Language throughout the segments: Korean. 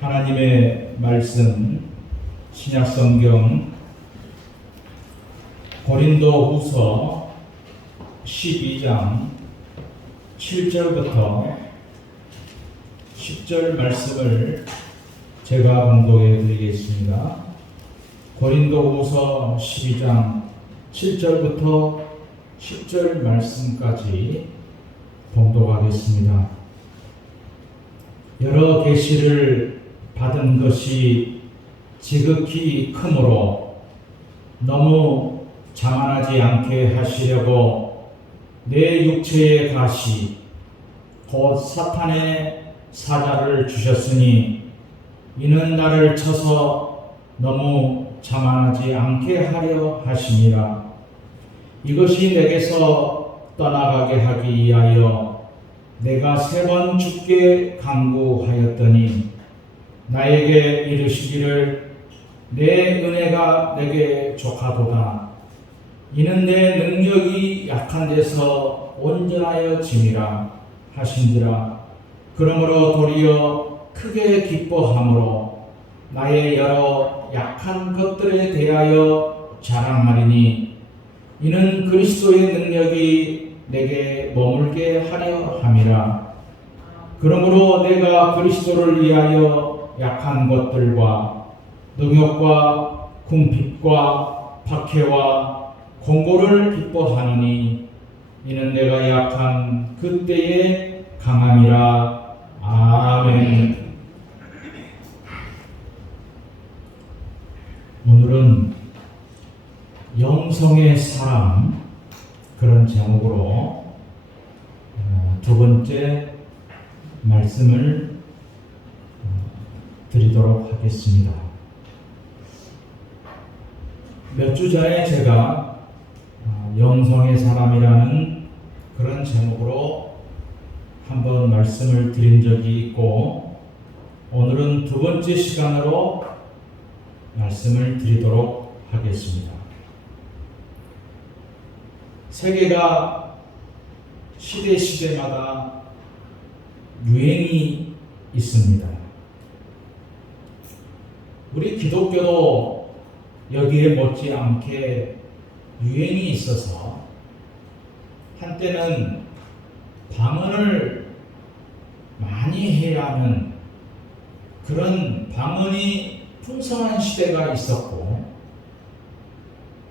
하나님의 말씀 신약성경 고린도후서 12장 7절부터 10절 말씀을 제가 봉독해 드리겠습니다. 고린도후서 12장 7절부터 10절 말씀까지 봉독하겠습니다. 여러 계시를 받은 것이 지극히 크므로 너무 자만하지 않게 하시려고 내 육체의 가시 곧 사탄의 사자를 주셨으니 이는 나를 쳐서 너무 자만하지 않게 하려 하심이라. 이것이 내게서 떠나가게 하기 위하여 내가 3번 죽게 간구하였더니 나에게 이르시기를 내 은혜가 내게 족하도다. 이는 내 능력이 약한 데서 온전하여 짐이라 하신지라. 그러므로 도리어 크게 기뻐함으로 나의 여러 약한 것들에 대하여 자랑하리니 이는 그리스도의 능력이 내게 머물게 하려 함이라. 그러므로 내가 그리스도를 위하여 약한 것들과 능욕과 궁핍과 박해와 공고를 기뻐하느니 이는 내가 약한 그때의 강함이라. 아멘. 오늘은 영성의 사람, 그런 제목으로 두 번째 말씀을 드리도록 하겠습니다. 몇 주 전에 제가 영성의 사람이라는 그런 제목으로 한번 말씀을 드린 적이 있고, 오늘은 두 번째 시간으로 말씀을 드리도록 하겠습니다. 세계가 시대마다 유행이 있습니다. 우리 기독교도 여기에 못지않게 유행이 있어서 한때는 방언을 많이 해야 하는 그런 방언이 풍성한 시대가 있었고,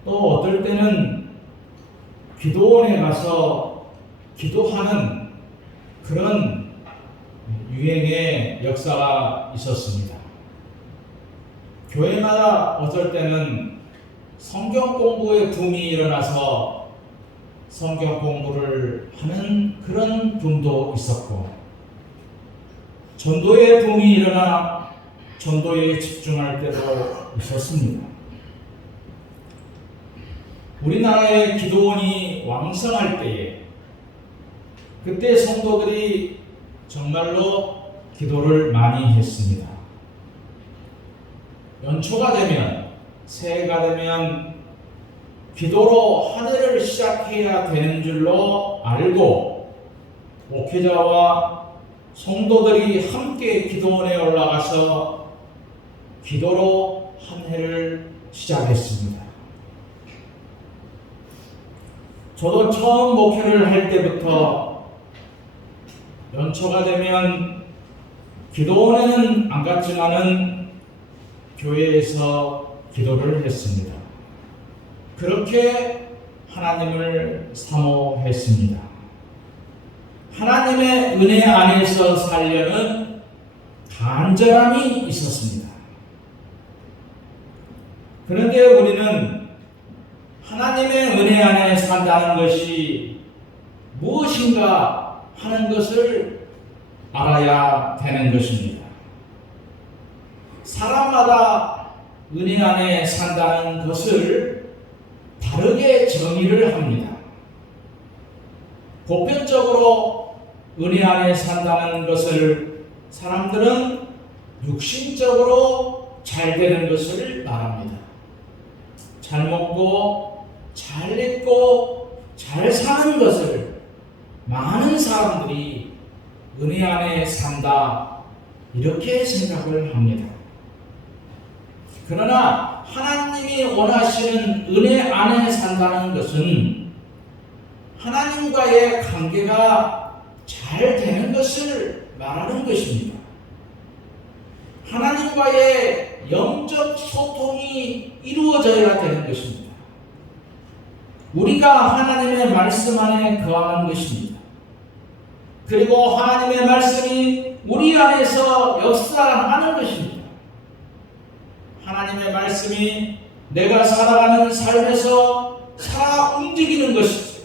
또 어떨 때는 기도원에 가서 기도하는 그런 유행의 역사가 있었습니다. 교회마다 어쩔 때는 성경 공부의 붐이 일어나서 성경 공부를 하는 그런 붐도 있었고, 전도의 붐이 일어나 전도에 집중할 때도 있었습니다. 우리나라의 기도원이 왕성할 때에 그때 성도들이 정말로 기도를 많이 했습니다. 연초가 되면, 새해가 되면 기도로 한 해를 시작해야 되는 줄로 알고 목회자와 성도들이 함께 기도원에 올라가서 기도로 한 해를 시작했습니다. 저도 처음 목회를 할 때부터 연초가 되면 기도원에는 안 갔지만은 교회에서 기도를 했습니다. 그렇게 하나님을 사모했습니다. 하나님의 은혜 안에서 살려는 간절함이 있었습니다. 그런데 우리는 하나님의 은혜 안에 산다는 것이 무엇인가 하는 것을 알아야 되는 것입니다. 사람마다 은혜 안에 산다는 것을 다르게 정의를 합니다. 보편적으로 은혜 안에 산다는 것을 사람들은 육신적으로 잘 되는 것을 말합니다. 잘 먹고 잘 입고 잘 사는 것을 많은 사람들이 은혜 안에 산다, 이렇게 생각을 합니다. 그러나 하나님이 원하시는 은혜 안에 산다는 것은 하나님과의 관계가 잘 되는 것을 말하는 것입니다. 하나님과의 영적 소통이 이루어져야 되는 것입니다. 우리가 하나님의 말씀 안에 거하는 것입니다. 그리고 하나님의 말씀이 우리 안에서 역사하는 것입니다. 하나님의 말씀이 내가 살아가는 삶에서 살아 움직이는 것이죠.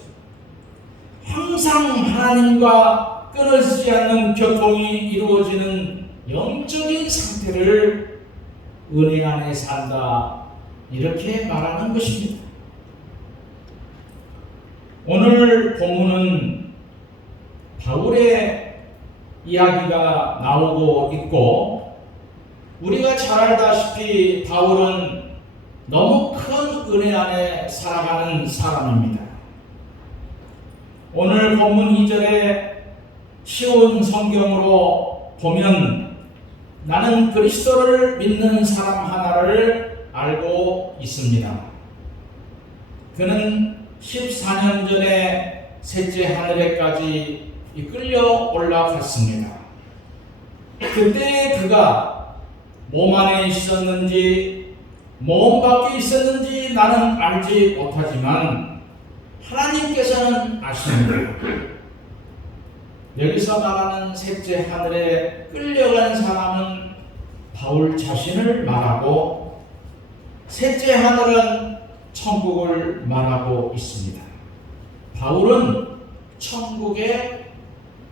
항상 하나님과 끊어지지 않는 교통이 이루어지는 영적인 상태를 은혜 안에 산다, 이렇게 말하는 것입니다. 오늘 본문은 바울의 이야기가 나오고 있고, 우리가 잘 알다시피 바울은 너무 큰 은혜 안에 살아가는 사람입니다. 오늘 본문 2절에 쉬운 성경으로 보면 나는 그리스도를 믿는 사람 하나를 알고 있습니다. 그는 14년 전에 셋째 하늘에까지 끌려 올라갔습니다. 그때 그가 몸 안에 있었는지 몸 밖에 있었는지 나는 알지 못하지만 하나님께서는 아십니다. 여기서 말하는 셋째 하늘에 끌려간 사람은 바울 자신을 말하고, 셋째 하늘은 천국을 말하고 있습니다. 바울은 천국에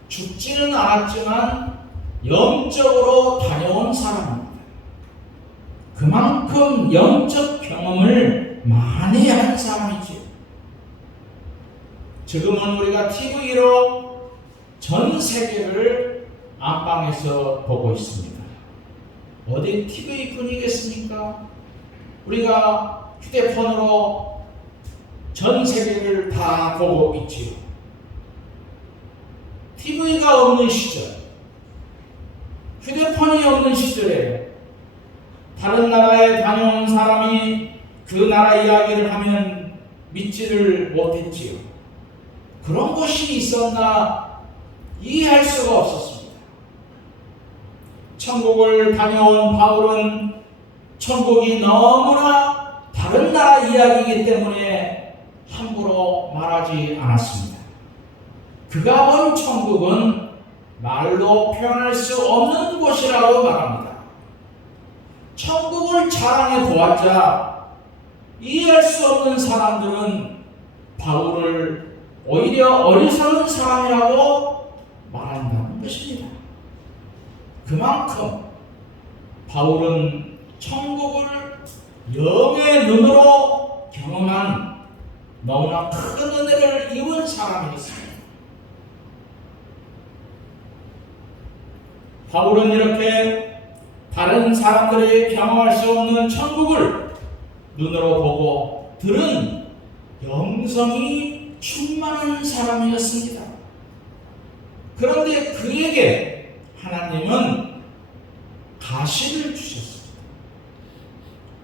죽지는 않았지만 영적으로 다녀온 사람입니다. 그만큼 영적 경험을 많이 한 사람이지요. 지금은 우리가 TV로 전 세계를 안방에서 보고 있습니다. 어디 TV뿐이겠습니까? 우리가 휴대폰으로 전 세계를 다 보고 있지요. TV가 없는 시절, 휴대폰이 없는 시절에 다른 나라에 다녀온 사람이 그 나라 이야기를 하면 믿지를 못했지요. 그런 것이 있었나 이해할 수가 없었습니다. 천국을 다녀온 바울은 천국이 너무나 다른 나라 이야기이기 때문에 함부로 말하지 않았습니다. 그가 본 천국은 말로 표현할 수 없는 곳이라고 말합니다. 천국을 자랑해 보았자 이해할 수 없는 사람들은 바울을 오히려 어리석은 사람이라고 말한다는 것입니다. 그만큼 바울은 천국을 영의 눈으로 경험한 너무나 큰 은혜를 입은 사람이었습니다. 바울은 이렇게 다른 사람들이 경험할 수 없는 천국을 눈으로 보고 들은 영성이 충만한 사람이었습니다. 그런데 그에게 하나님은 가시를 주셨습니다.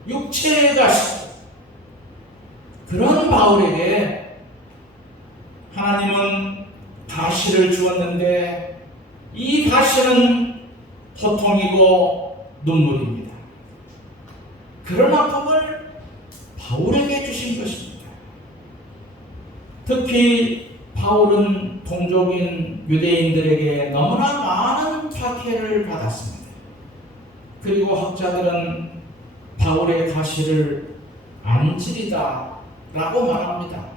육체의 가시. 그런 바울에게 하나님은 가시를 주었는데 이 가시는 고통이고 눈물입니다. 그런 아픔을 바울에게 주신 것입니다. 특히 바울은 동족인 유대인들에게 너무나 많은 박해를 받았습니다. 그리고 학자들은 바울의 가시를 안질이다 라고 말합니다.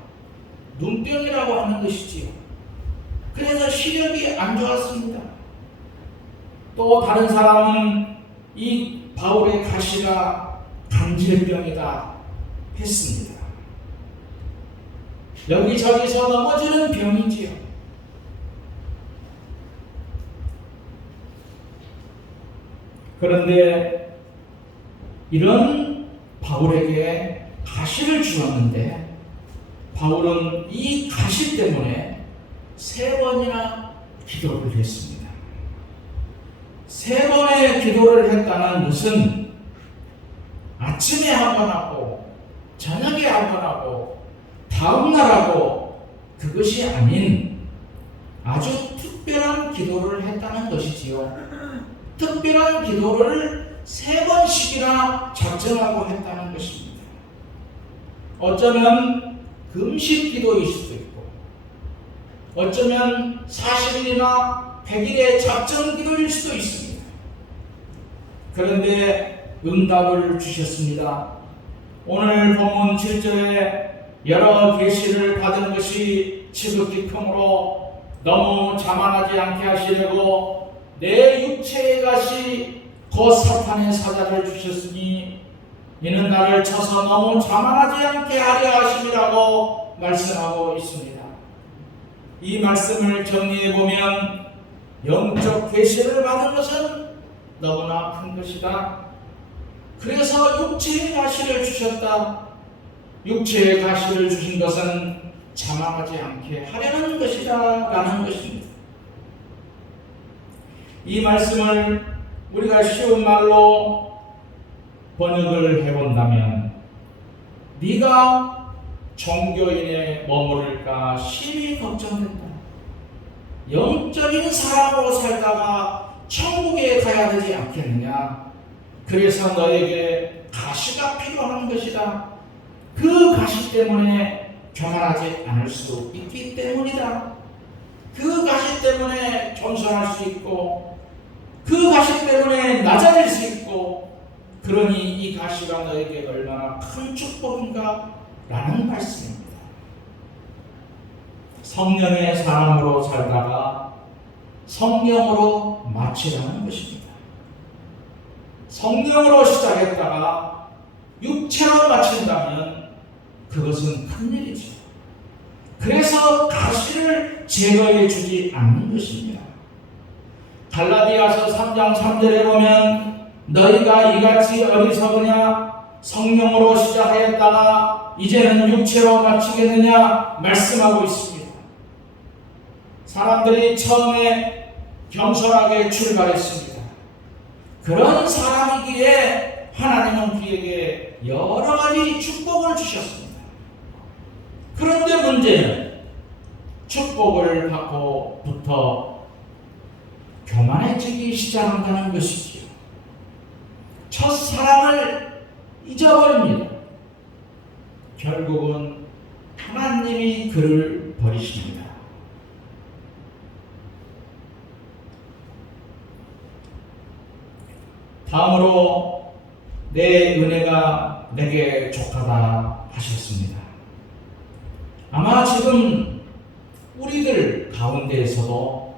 눈병이라고 하는 것이지요. 그래서 시력이 안 좋았습니다. 또 다른 사람은 이 바울의 가시가 간질병이다 했습니다. 여기저기서 넘어지는 병이지요. 그런데 이런 바울에게 가시를 주었는데 바울은 이 가시 때문에 3번이나 기도를 했습니다. 세 번의 기도를 했다는 것은 아침에 한 번 하고 저녁에 한 번 하고 다음날 하고 그것이 아닌 아주 특별한 기도를 했다는 것이지요. 특별한 기도를 세 번씩이나 작정하고 했다는 것입니다. 어쩌면 금식 기도일 수도 있고 어쩌면 40일이나 100일의 작정 기도일 수도 있습니다. 그런데 응답을 주셨습니다. 오늘 본문 7절에 여러 계시를 받은 것이 지극히 크므로 너무 자만하지 않게 하시려고 내 육체의 가시 곧 사탄의 사자를 주셨으니 이는 나를 쳐서 너무 자만하지 않게 하려 하심이라고 말씀하고 있습니다. 이 말씀을 정리해 보면 영적 계시를 받은 것은 너무나 큰 것이다. 그래서 육체의 가시를 주셨다. 육체의 가시를 주신 것은 자만하지 않게 하려는 것이다 라는 것입니다. 이 말씀을 우리가 쉬운 말로 번역을 해본다면 네가 종교인에 머무를까 심히 걱정된다. 영적인 사람으로 살다가 천국에 가야 되지 않겠느냐. 그래서 너에게 가시가 필요한 것이다. 그 가시 때문에 교만하지 않을 수 있기 때문이다. 그 가시 때문에 겸손할 수 있고 그 가시 때문에 낮아질 수 있고 그러니 이 가시가 너에게 얼마나 큰 축복인가 라는 말씀입니다. 성령의 사람으로 살다가 성령으로 마치라는 것입니다. 성령으로 시작했다가 육체로 마친다면 그것은 큰일이죠. 그래서 가시를 제거해 주지 않는 것입니다. 갈라디아서 3장 3절에 보면 너희가 이같이 어리석으냐 성령으로 시작하였다가 이제는 육체로 마치겠느냐 말씀하고 있습니다. 사람들이 처음에 겸손하게 출발했습니다. 그런 사람이기에 하나님은 그에게 여러 가지 축복을 주셨습니다. 그런데 문제는 축복을 받고부터 교만해지기 시작한다는 것이지요. 첫사랑을 잊어버립니다. 결국은 하나님이 그를 버리십니다. 다음으로 내 은혜가 내게 족하다 하셨습니다. 아마 지금 우리들 가운데에서도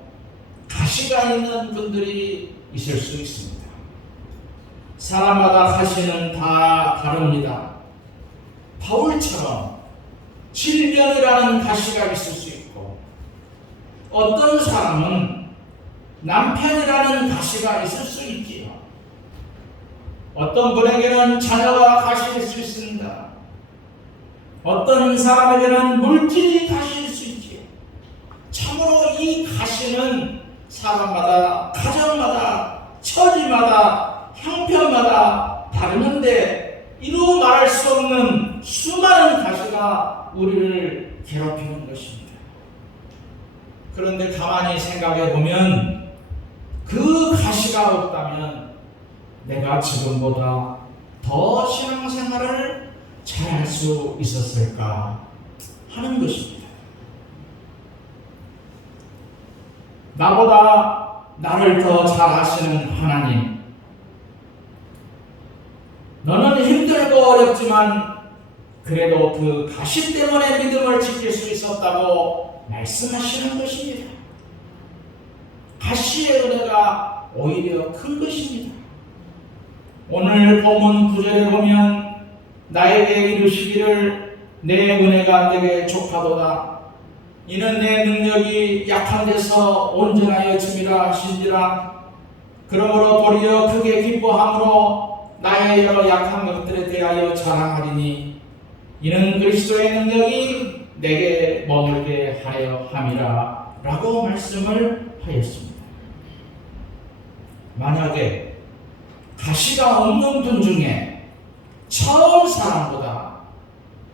가시가 있는 분들이 있을 수 있습니다. 사람마다 가시는 다 다릅니다. 바울처럼 질병이라는 가시가 있을 수 있고 어떤 사람은 남편이라는 가시가 있을 수 있지요. 어떤 분에게는 자녀가 가시일 수 있습니다. 어떤 사람에게는 물질이 가시일 수 있지요. 참으로 이 가시는 사람마다, 가정마다, 처지마다, 형편마다 다르는데 이루 말할 수 없는 수많은 가시가 우리를 괴롭히는 것입니다. 그런데 가만히 생각해 보면 그 가시가 없다면 내가 지금보다 더 신앙생활을 잘할 수 있었을까 하는 것입니다. 나보다 나를 더 잘 아시는 하나님, 너는 힘들고 어렵지만 그래도 그 가시 때문에 믿음을 지킬 수 있었다고 말씀하시는 것입니다. 가시의 은혜가 오히려 큰 것입니다. 오늘 본문 9절에 보면 나에게 이르시기를 내 은혜가 내게 족하도다. 이는 내 능력이 약한 데서 온전하여 짐이라 하신지라. 그러므로 도리어 크게 기뻐함으로 나의 여러 약한 것들에 대하여 자랑하리니 이는 그리스도의 능력이 내게 머물게 하려 함이라 라고 말씀을 하였습니다. 만약에 가시가 없는 분 중에 처음 사람보다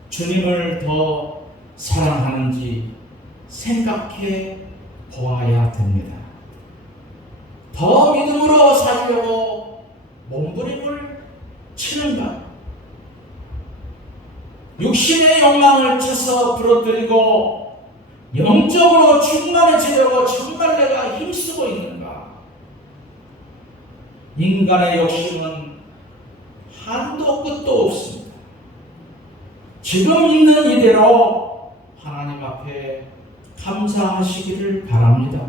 주님을 더 사랑하는지 생각해 보아야 됩니다. 더 믿음으로 살려고 몸부림을 치는가? 육신의 욕망을 쳐서 부러뜨리고 영적으로 충만해지려고 정말 내가 힘쓰고 있는가? 인간의 욕심은 한도 끝도 없습니다. 지금 있는 이대로 하나님 앞에 감사하시기를 바랍니다.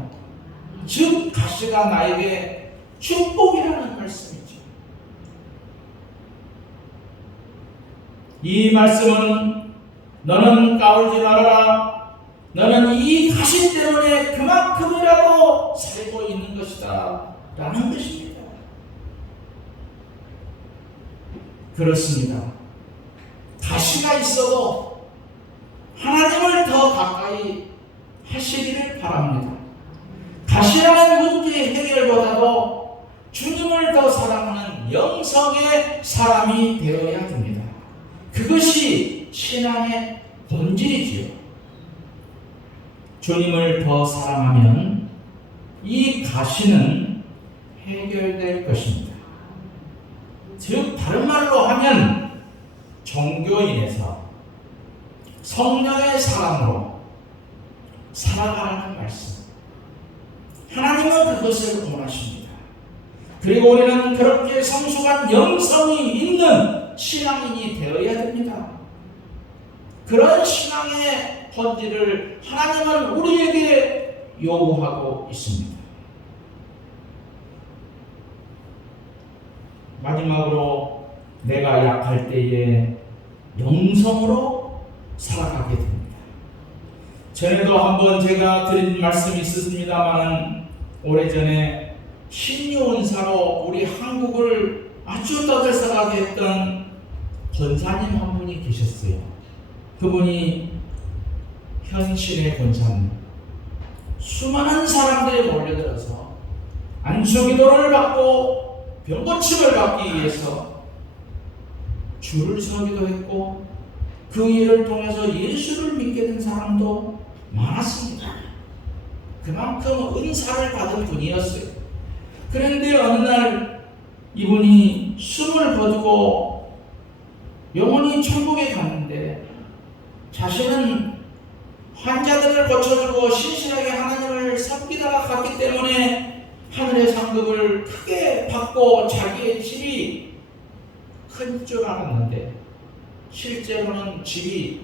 즉 가시가 나에게 축복이라는 말씀이죠. 이 말씀은 너는 까불지 말아라. 너는 이 가시 때문에 그만큼이라도 살고 있는 것이다 라는 것입니다. 그렇습니다. 가시가 있어도 하나님을 더 가까이 하시기를 바랍니다. 가시라는 문제 해결보다도 주님을 더 사랑하는 영성의 사람이 되어야 됩니다. 그것이 신앙의 본질이지요. 주님을 더 사랑하면 이 가시는 해결될 것입니다. 즉 다른 말로 하면 종교인에서 성령의 사람으로 살아가라는 말씀. 하나님은 그것을 원하십니다. 그리고 우리는 그렇게 성숙한 영성이 있는 신앙인이 되어야 됩니다. 그런 신앙의 본질을 하나님은 우리에게 요구하고 있습니다. 마지막으로 내가 약할 때에 영성으로 살아가게 됩니다. 전에도 한번 제가 드린 말씀이 있었습니다만 오래전에 신유은사로 우리 한국을 아주 떠들썩하게 했던 권사님 한 분이 계셨어요. 그분이 현실의 권사님. 수많은 사람들이 몰려들어서 안수기도를 받고 병고침을 받기 위해서 줄을 서기도 했고 그 일을 통해서 예수를 믿게 된 사람도 많았습니다. 그만큼 은사를 받은 분이었어요. 그런데 어느 날 이분이 숨을 거두고 영원히 천국에 갔는데 자신은 환자들을 고쳐주고 신실하게 하나님을 섬기다가 갔기 때문에 하늘의 상급을 크게 받고 자기의 집이 큰 줄 알았는데 실제로는 집이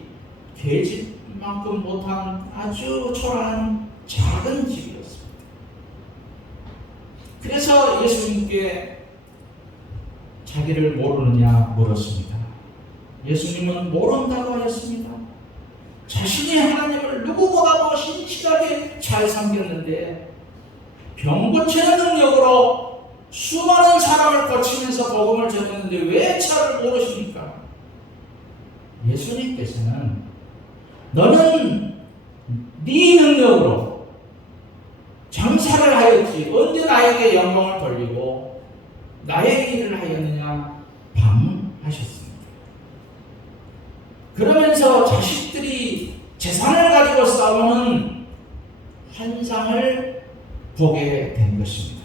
개집만큼 못한 아주 초라한 작은 집이었습니다. 그래서 예수님께 자기를 모르느냐 물었습니다. 예수님은 모른다고 하였습니다. 자신이 하나님을 누구보다도 신실하게 잘 섬겼는데 병 고치는 능력으로 수많은 사람을 고치면서 복음을 전했는데 왜 저를 모르십니까? 예수님께서는 너는 네 능력으로 장사를 하였지 언제 나에게 영광을 돌리고 나에게 일을 하였느냐 방하셨습니다. 그러면서 자식들이 재산을 가지고 싸우는 환상을 보게 된 것입니다.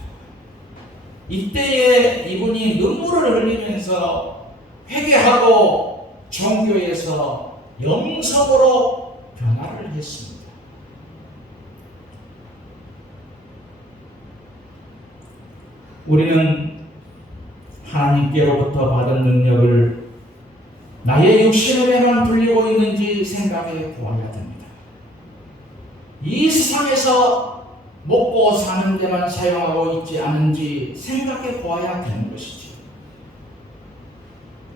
이때에 이분이 눈물을 흘리면서 회개하고 종교에서 영성으로 변화를 했습니다. 우리는 하나님께로부터 받은 능력을 나의 육신에만 불리고 있는지 생각해 보아야 됩니다. 이 세상에서 먹고 사는 데만 사용하고 있지 않은지 생각해 보아야 되는 것이지.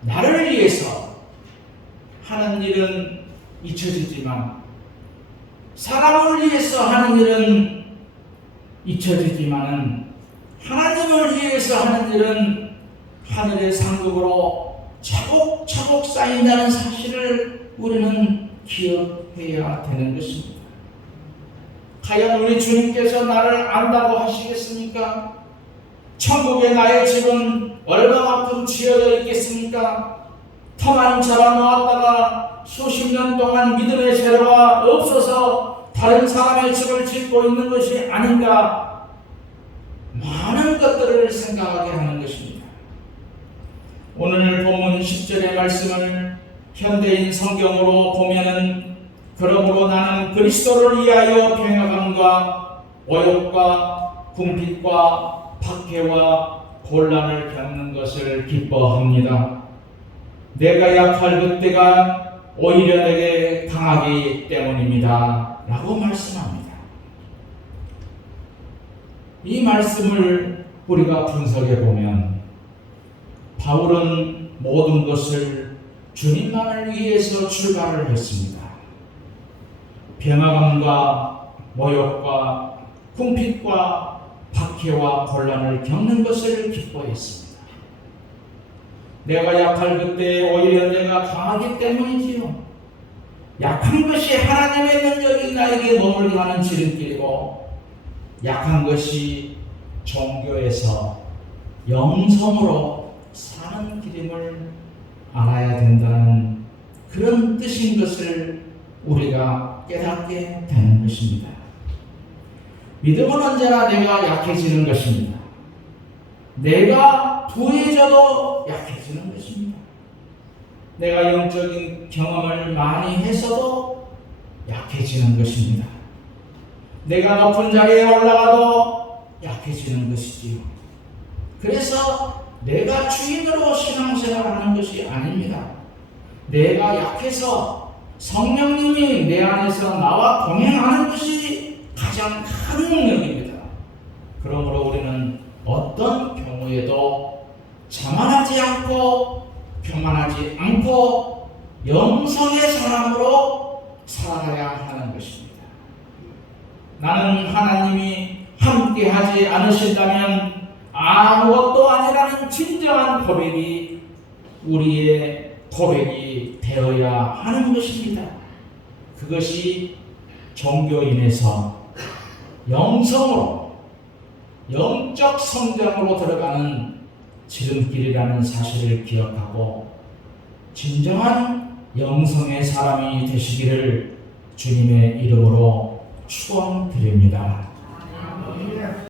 나를 위해서 하는 일은 잊혀지지만 사람을 위해서 하는 일은 잊혀지지만은 하나님을 위해서 하는 일은 하늘의 상급으로 차곡차곡 쌓인다는 사실을 우리는 기억해야 되는 것입니다. 과연 우리 주님께서 나를 안다고 하시겠습니까? 천국의 나의 집은 얼마만큼 지어져 있겠습니까? 터만 잡아놓았다가 수십 년 동안 믿음의 세례가 없어서 다른 사람의 집을 짓고 있는 것이 아닌가, 많은 것들을 생각하게 하는 것입니다. 오늘 본문 10절의 말씀을 현대인 성경으로 보면은, 그러므로 나는 그리스도를 위하여 평화감과 오욕과 궁핍과 박해와 곤란을 겪는 것을 기뻐합니다. 내가 약할 그때가 오히려 내게 강하기 때문입니다 라고 말씀합니다. 이 말씀을 우리가 분석해 보면, 바울은 모든 것을 주님만을 위해서 출발을 했습니다. 평화감과 모욕과 궁핍과 박해와 곤란을 겪는 것을 기뻐했습니다. 내가 약할 그때 오히려 내가 강하기 때문이지요. 약한 것이 하나님의 능력이 나에게 머물게 하는 지름길이고, 약한 것이 종교에서 영성으로 사는 길임을 알아야 된다는 그런 뜻인 것을 우리가 깨닫게 되는 것입니다. 믿음은 언제나 내가 약해지는 것입니다. 내가 부해져도 약해지는 것입니다. 내가 영적인 경험을 많이 해서도 약해지는 것입니다. 내가 높은 자리에 올라가도 약해지는 것이지요. 그래서 내가 주인으로 신앙생활하는 것이 아닙니다. 내가 약해서 성령님이 내 안에서 나와 동행하는 것이 가장 큰 능력입니다. 그러므로 우리는 어떤 경우에도 자만하지 않고 교만하지 않고 영성의 사람으로 살아가야 하는 것입니다. 나는 하나님이 함께하지 않으신다면 아무것도 아니라는 진정한 고백이 우리의 고백이 되어야 하는 것입니다. 그것이 종교인에서 영성으로, 영적 성장으로 들어가는 지름길이라는 사실을 기억하고 진정한 영성의 사람이 되시기를 주님의 이름으로 축원드립니다.